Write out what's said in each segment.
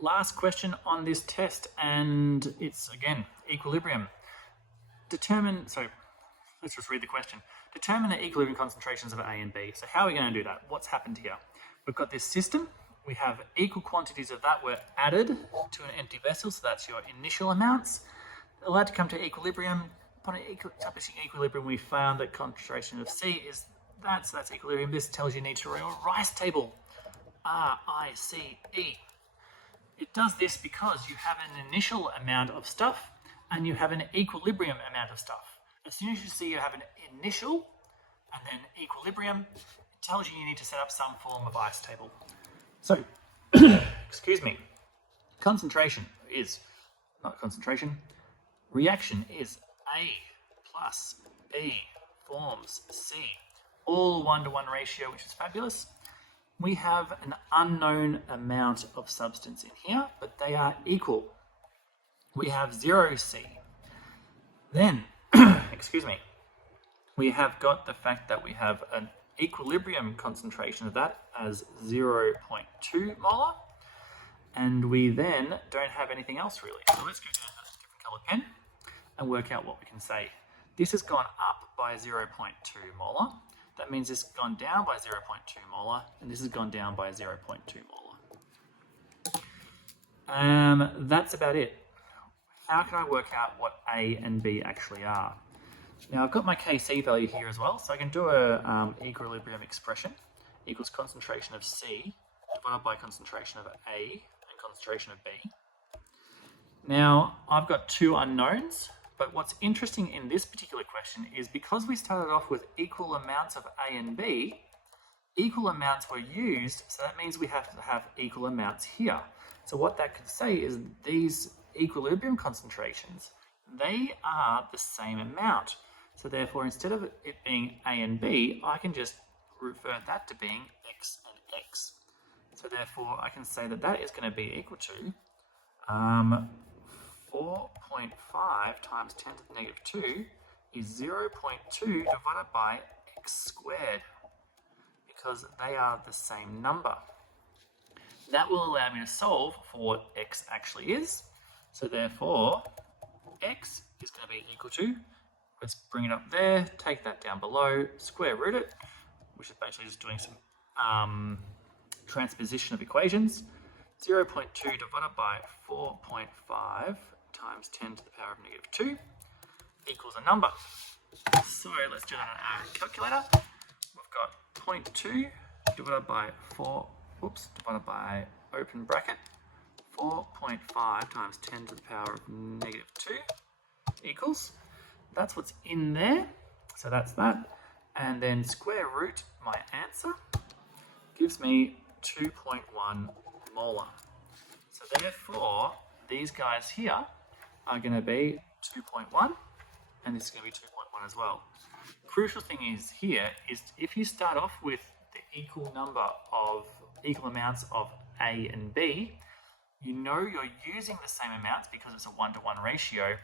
Last question on this test, and it's again equilibrium. Let's just read the question. Determine the equilibrium concentrations of A and B. So how are we going to do that? What's happened here? We've got this system. We have equal quantities of that were added to an empty vessel, so that's your initial amounts. Allowed to come to equilibrium. Upon establishing equilibrium, we found that concentration of C is that, so that's equilibrium. This tells you need to write a Rice table. RICE. It does this because you have an initial amount of stuff and you have an equilibrium amount of stuff. As soon as you see you have an initial and then equilibrium, it tells you need to set up some form of ICE table. So, excuse me, reaction is A plus B forms C, all 1-to-1 ratio, which is fabulous. We have an unknown amount of substance in here, but they are equal. We have 0C. Then, excuse me, we have got the fact that we have an equilibrium concentration of that as 0.2 molar, and we then don't have anything else really. So let's go down to a different colour pen and work out what we can say. This has gone up by 0.2 molar. That means this has gone down by 0.2 molar, and this has gone down by 0.2 molar. That's about it. How can I work out what A and B actually are? Now I've got my Kc value here as well, so I can do a equilibrium expression equals concentration of C divided by concentration of A and concentration of B. Now I've got two unknowns. But what's interesting in this particular question is because we started off with equal amounts of A and B, equal amounts were used, so that means we have to have equal amounts here. So what that could say is these equilibrium concentrations, they are the same amount. So therefore, instead of it being A and B, I can just revert that to being X and X. So therefore, I can say that that is going to be equal to 4.5 times 10 to the negative 2 is 0.2 divided by x squared, because they are the same number. That will allow me to solve for what x actually is. So therefore, x is going to be equal to, let's bring it up there, take that down below, square root it, which is basically just doing some transposition of equations. 0.2 divided by 4.5 times 10 to the power of negative 2 equals a number. So let's do that on our calculator. We've got 0.2 divided by divided by open bracket 4.5 times 10 to the power of negative 2 equals, that's what's in there, so that's that, and then square root my answer gives me 2.1 molar. So therefore, these guys here are going to be 2.1, and this is going to be 2.1 as well. Crucial thing is here is if you start off with the equal amounts of A and B, you know you're using the same amounts because it's a 1-to-1 ratio.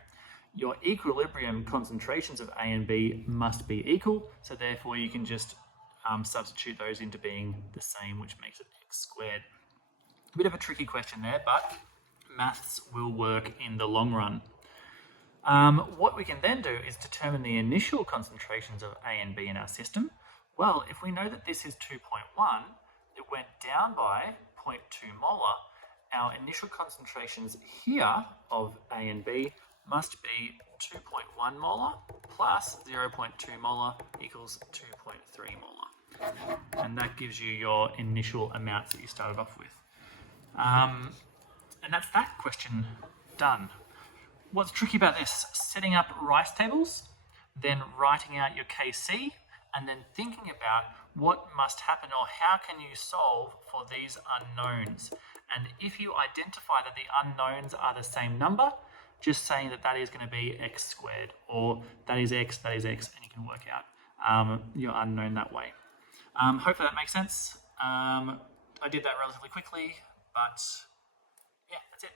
Your equilibrium concentrations of A and B must be equal, so therefore you can just substitute those into being the same, which makes it x squared. A bit of a tricky question there, but maths will work in the long run. What we can then do is determine the initial concentrations of A and B in our system. Well, if we know that this is 2.1, it went down by 0.2 molar. Our initial concentrations here of A and B must be 2.1 molar plus 0.2 molar equals 2.3 molar. And that gives you your initial amounts that you started off with. And that's that question done. What's tricky about this? Setting up Rice tables, then writing out your Kc, and then thinking about what must happen or how can you solve for these unknowns. And if you identify that the unknowns are the same number, just saying that that is going to be x squared, or that is x, and you can work out your unknown that way. Hopefully that makes sense. I did that relatively quickly, but yeah, that's it.